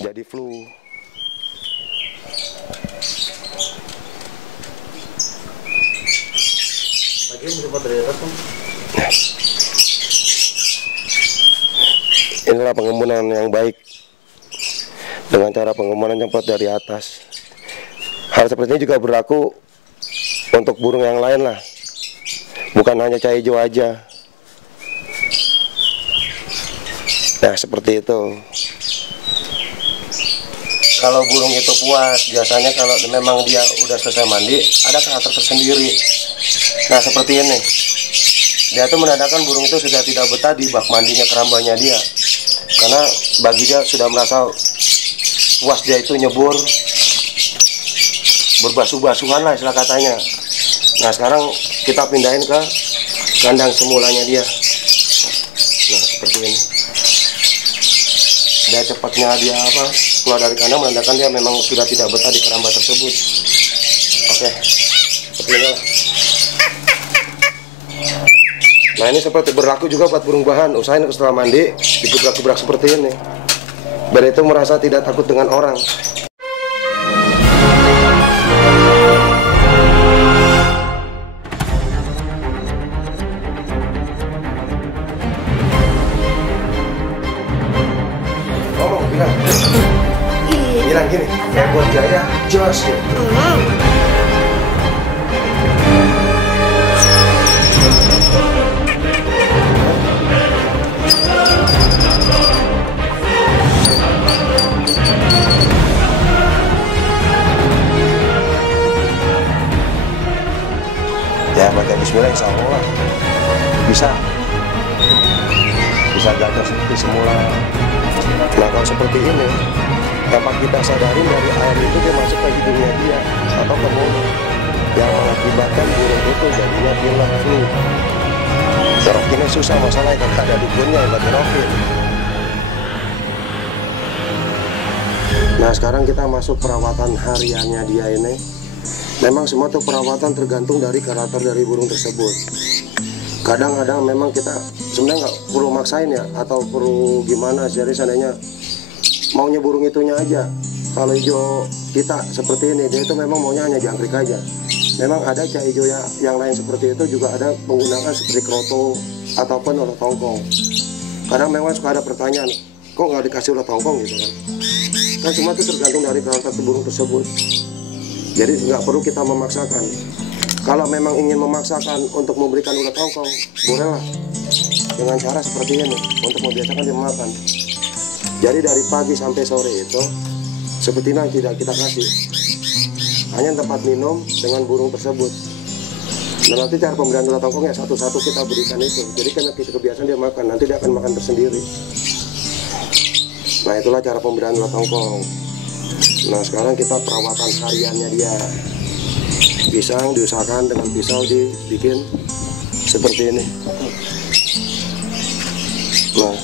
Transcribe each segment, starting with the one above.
jadi flu. Inilah pengembunan yang baik dengan cara pengembunan cepat dari atas. Hal seperti ini juga berlaku untuk burung yang lain lah, bukan hanya cai hijau aja. Nah seperti itu. Kalau burung itu puas, biasanya kalau memang dia udah selesai mandi, ada karakter tersendiri. Nah seperti ini, dia tuh menandakan burung itu sudah tidak betah di bak mandinya kerambanya dia, karena bagi dia sudah merasa puas dia itu nyebur, berbasuh-basuhan lah istilah katanya. Nah sekarang kita pindahin ke kandang semulanya dia. Nah seperti ini. Dia cepatnya dia keluar dari kandang menandakan dia memang sudah tidak betah di keramba tersebut. Oke, seperti inilah. Nah ini seperti berlaku juga buat burung bahan. Usahain setelah mandi digebrak-gebrak seperti ini, biar itu merasa tidak takut dengan orang. Bilang gini, kayak buat Jaya, jos gitu. Ya, baca bismillah insya Allah bisa gagal seperti semula. Nah kalau seperti ini, tanpa kita sadarin dari air itu dia masuk ke hidungnya dia atau ke mulut, yang mengakibatkan burung itu jadinya pilek flu. Rokinnya susah masalahnya kalau ada dukunnya yang lagi rokin. Nah sekarang kita masuk perawatan hariannya dia ini. Memang semua tuh perawatan tergantung dari karakter dari burung tersebut. Kadang-kadang memang kita sebenarnya nggak perlu maksain ya, atau perlu gimana. Jadi seandainya maunya burung itunya aja. Kalau hijau kita seperti ini, dia itu memang maunya hanya jangkrik aja. Memang ada cai hijau yang lain seperti itu juga ada menggunakan seperti kroto ataupun ulat tongkong. Kadang memang suka ada pertanyaan, kok nggak dikasih ulat tongkong gitu kan? Kan semua itu tergantung dari karakter burung tersebut. Jadi nggak perlu kita memaksakan. Kalau memang ingin memaksakan untuk memberikan ulat tongkong, bolehlah dengan cara seperti ini untuk membiasakan dia makan. Jadi dari pagi sampai sore itu seperti ini tidak kita kasih, hanya tempat minum dengan burung tersebut. Dan nanti cara pemberian ulat tongkongnya satu-satu kita berikan itu. Jadi karena kita kebiasaan dia makan, nanti dia akan makan tersendiri. Nah itulah cara pemberian ulat tongkong. Nah sekarang kita perawatan hariannya dia. Pisang diusahakan dengan pisau dibikin seperti ini. Nah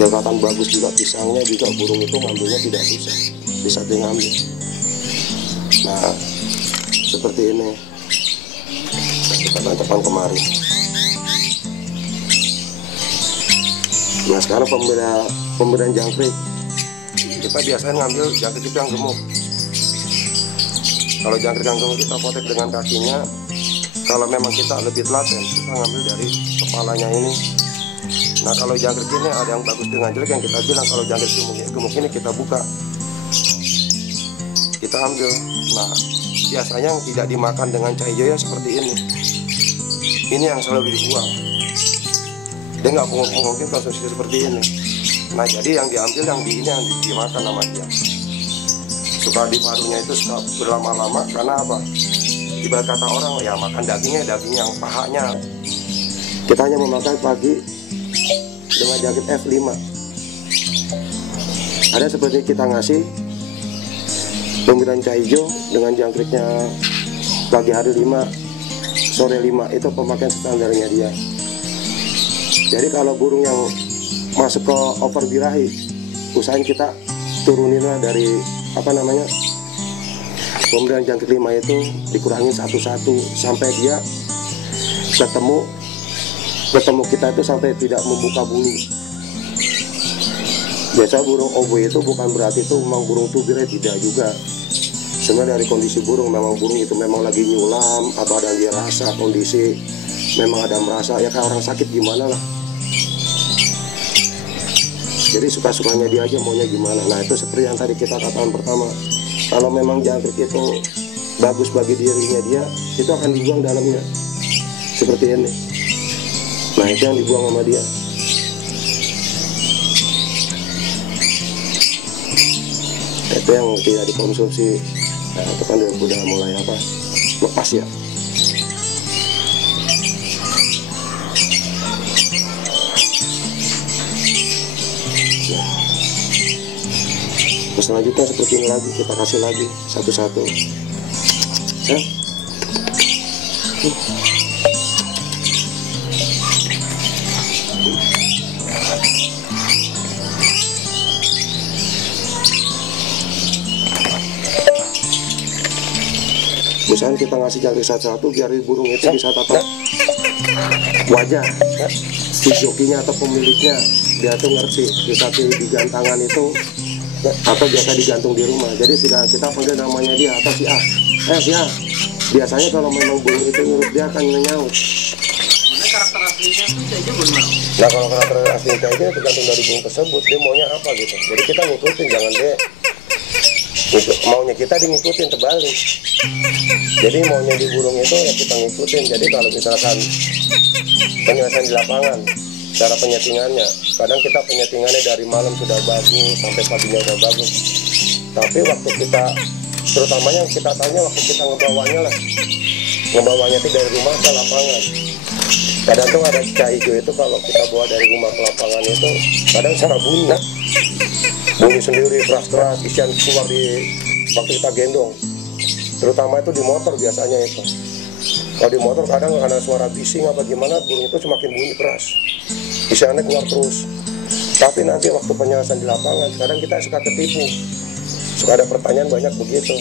kelihatan bagus juga pisangnya, juga burung itu ngambilnya tidak susah, bisa diambil. Nah seperti ini kita tancapkan kemari. Nah sekarang pemberian jangkrik, kita biasanya ngambil jangkrik itu yang gemuk. Kalau jangkrik yang gemuk kita potek dengan kakinya. Kalau memang kita lebih telaten, kita ngambil dari kepalanya ini. Nah kalau jangkrik ini ada yang bagus dengan jelek, yang kita bilang kalau jangkrik gemuk ini kita buka, kita ambil. Nah biasanya yang tidak dimakan dengan cai hijau ya seperti ini. Ini yang selalu dibuang. Dia nggak mungkin konsumsi seperti ini. Nah jadi yang diambil yang di ini yang dimakan sama dia. Suka di parunya itu suka berlama-lama karena apa? Ibarat kata orang ya makan daging yang pahanya. Kita hanya memakan pagi dengan jangkrik F5. Ada seperti kita ngasih pemberian cai hijau dengan jangkriknya pagi hari 5, sore 5, itu pemakaian standarnya dia. Jadi kalau burung yang masuk ke over birahi, usahain kita turuninlah dari pemberian jangkrik 5 itu dikurangin satu-satu sampai dia ketemu kita itu sampai tidak membuka bulu. Biasa burung obo itu bukan berarti itu memang burung tubirnya, tidak juga. Sebenarnya dari kondisi burung, memang burung itu memang lagi nyulam atau ada yang dia rasa kondisi memang ada merasa ya kayak orang sakit gimana lah. Jadi suka-sukanya dia aja maunya gimana. Nah itu seperti yang tadi kita katakan pertama, kalau memang jangkrik itu bagus bagi dirinya dia, itu akan dibuang dalamnya seperti ini. Nah itu yang dibuang sama dia. Itu yang tidak dikonsumsi. Nah, itu kan udah mulai apa, lepas ya. Terus selanjutnya seperti ini lagi, kita kasih lagi satu-satu ya. Misalnya kita ngasih jangkrik satu-satu biar burung itu bisa tatap wajah si jokinya atau pemiliknya, dia tuh ngerti bisa digantangan itu atau biasa digantung di rumah. Jadi sudah kita panggil namanya dia atau si A, si A. Biasanya kalau memang burung itu nyurut dia akan nyaut. Karakter aslinya itu aja burung. Nah kalau karakter aslinya itu tergantung dari burung tersebut, dia maunya apa gitu. Jadi kita ngikutin, jangan dia maunya kita ngikutin terbalik. Jadi maunya di burung itu ya kita ngikutin. Jadi kalau misalkan penyelesaian di lapangan, cara penyetingannya, kadang kita penyetingannya dari malam sudah bagus sampai paginya udah bagus. Tapi waktu kita, terutamanya kita tanya waktu kita ngebawanya lah, ngebawanya itu dari rumah ke lapangan. Kadang tuh ada cah hijau itu kalau kita bawa dari rumah ke lapangan itu kadang suara bunyi sendiri keras-keras, isian keluar di waktu kita gendong. Terutama itu di motor biasanya itu. Kalau di motor kadang karena suara bising apa gimana, burung itu semakin bunyi keras, isiannya keluar terus. Tapi nanti waktu penyelesaian di lapangan, kadang kita suka ketipu, suka ada pertanyaan banyak begitu.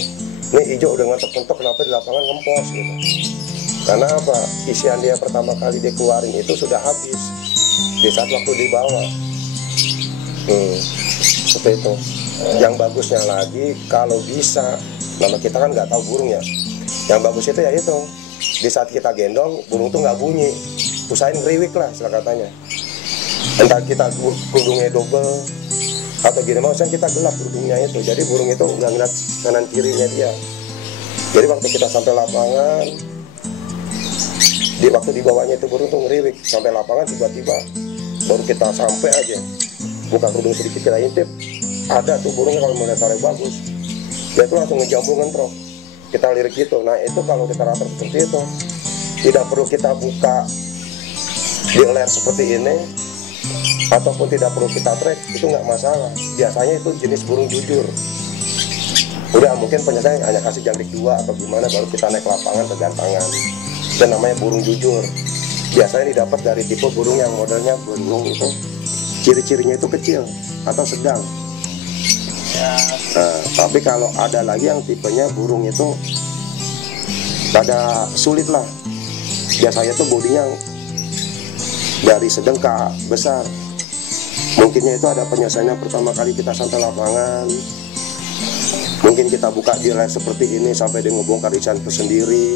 Ini hijau udah ngetok-ngetok, kenapa di lapangan ngempos gitu. Karena apa? Isian dia pertama kali dikeluarin itu sudah habis di saat waktu dibawa. Seperti itu. Yang bagusnya lagi kalau bisa, nama kita kan nggak tahu burung ya. Yang bagus itu ya itu, di saat kita gendong burung tuh nggak bunyi, usahain ngeriwik lah istilah katanya. Entah kita kerudungnya double atau gini, maksudnya kita gelap kerudungnya itu, jadi burung itu nggak ngeliat kanan kirinya dia. Jadi waktu kita sampai lapangan, di waktu di bawahnya itu burung tuh ngeriwik sampai lapangan, tiba-tiba baru kita sampai aja buka kerudung sedikit kita intip, ada tuh burungnya kalau melihat sare bagus, dia tuh langsung ngejambung ngentrok, kita lirik gitu. Nah itu kalau kita rata seperti itu, tidak perlu kita buka di ler seperti ini, ataupun tidak perlu kita track, itu nggak masalah. Biasanya itu jenis burung jujur. Udah mungkin penyelesaian hanya kasih jangkrik 2 atau gimana, baru kita naik lapangan kegantangan. Itu namanya burung jujur. Biasanya didapat dari tipe burung yang modelnya burung itu ciri-cirinya itu kecil atau sedang. Nah, tapi kalau ada lagi yang tipenya burung itu pada sulit lah. Biasanya tuh bodinya dari sedang ke besar. Mungkinnya itu ada penyelesaiannya pertama kali kita sampai lapangan. Mungkin kita buka di ler seperti ini sampai dia ngebongkar ikan itu sendiri.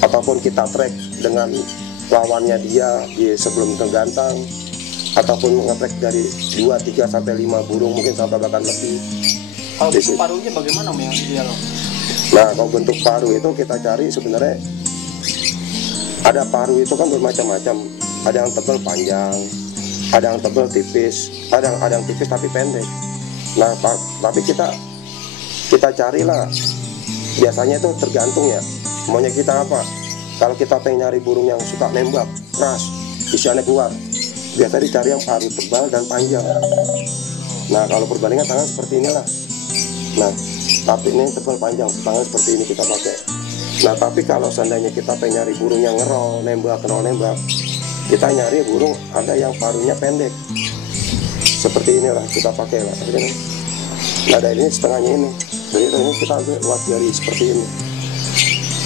Ataupun kita track dengan lawannya dia di sebelum kegantang, ataupun nge-track dari 2, 3, sampai 5 burung, mungkin sampai bahkan lebih. Kalau bentuk paruhnya bagaimana yang ideal? Nah kalau bentuk paruh itu kita cari sebenarnya ada paruh itu kan bermacam-macam. Ada yang tebal panjang, ada yang tebal tipis, ada yang tipis tapi pendek. Nah tapi kita carilah, biasanya itu tergantung ya maunya kita apa. Kalau kita pengen nyari burung yang suka nembak keras, isiannya keluar, biasanya dicari yang paruh tebal dan panjang. Nah kalau perbandingan tangan seperti inilah. Nah tapi ini tebal panjang, tangan seperti ini kita pakai. Nah tapi kalau seandainya kita pengen nyari burung yang ngerol nembak, kita nyari burung ada yang paruhnya pendek seperti inilah, kita pakai lah. Nah dari ini setengahnya ini, jadi ini kita ambil luas jari seperti ini.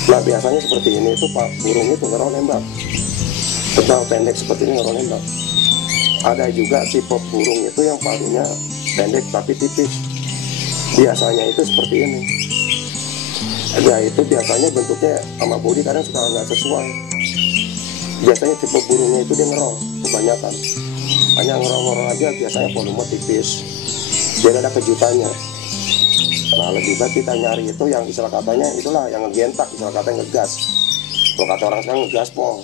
Nah biasanya seperti ini itu pak burung itu ngerol nembak, tebal pendek seperti ini ngerol nembak. Ada juga tipe burung itu yang paruhnya pendek tapi tipis. Biasanya itu seperti ini. Ya itu biasanya bentuknya sama bodi kadang suka nggak sesuai. Biasanya tipe burungnya itu dia ngerol kebanyakan. Hanya ngerol-ngerol aja, biasanya volume tipis. Jadi ada kejutannya. Nah lebih baik kita nyari itu yang istilah katanya itulah yang ngegentak, istilah katanya ngegas. Kalau kata orang sekarang ngegaspol.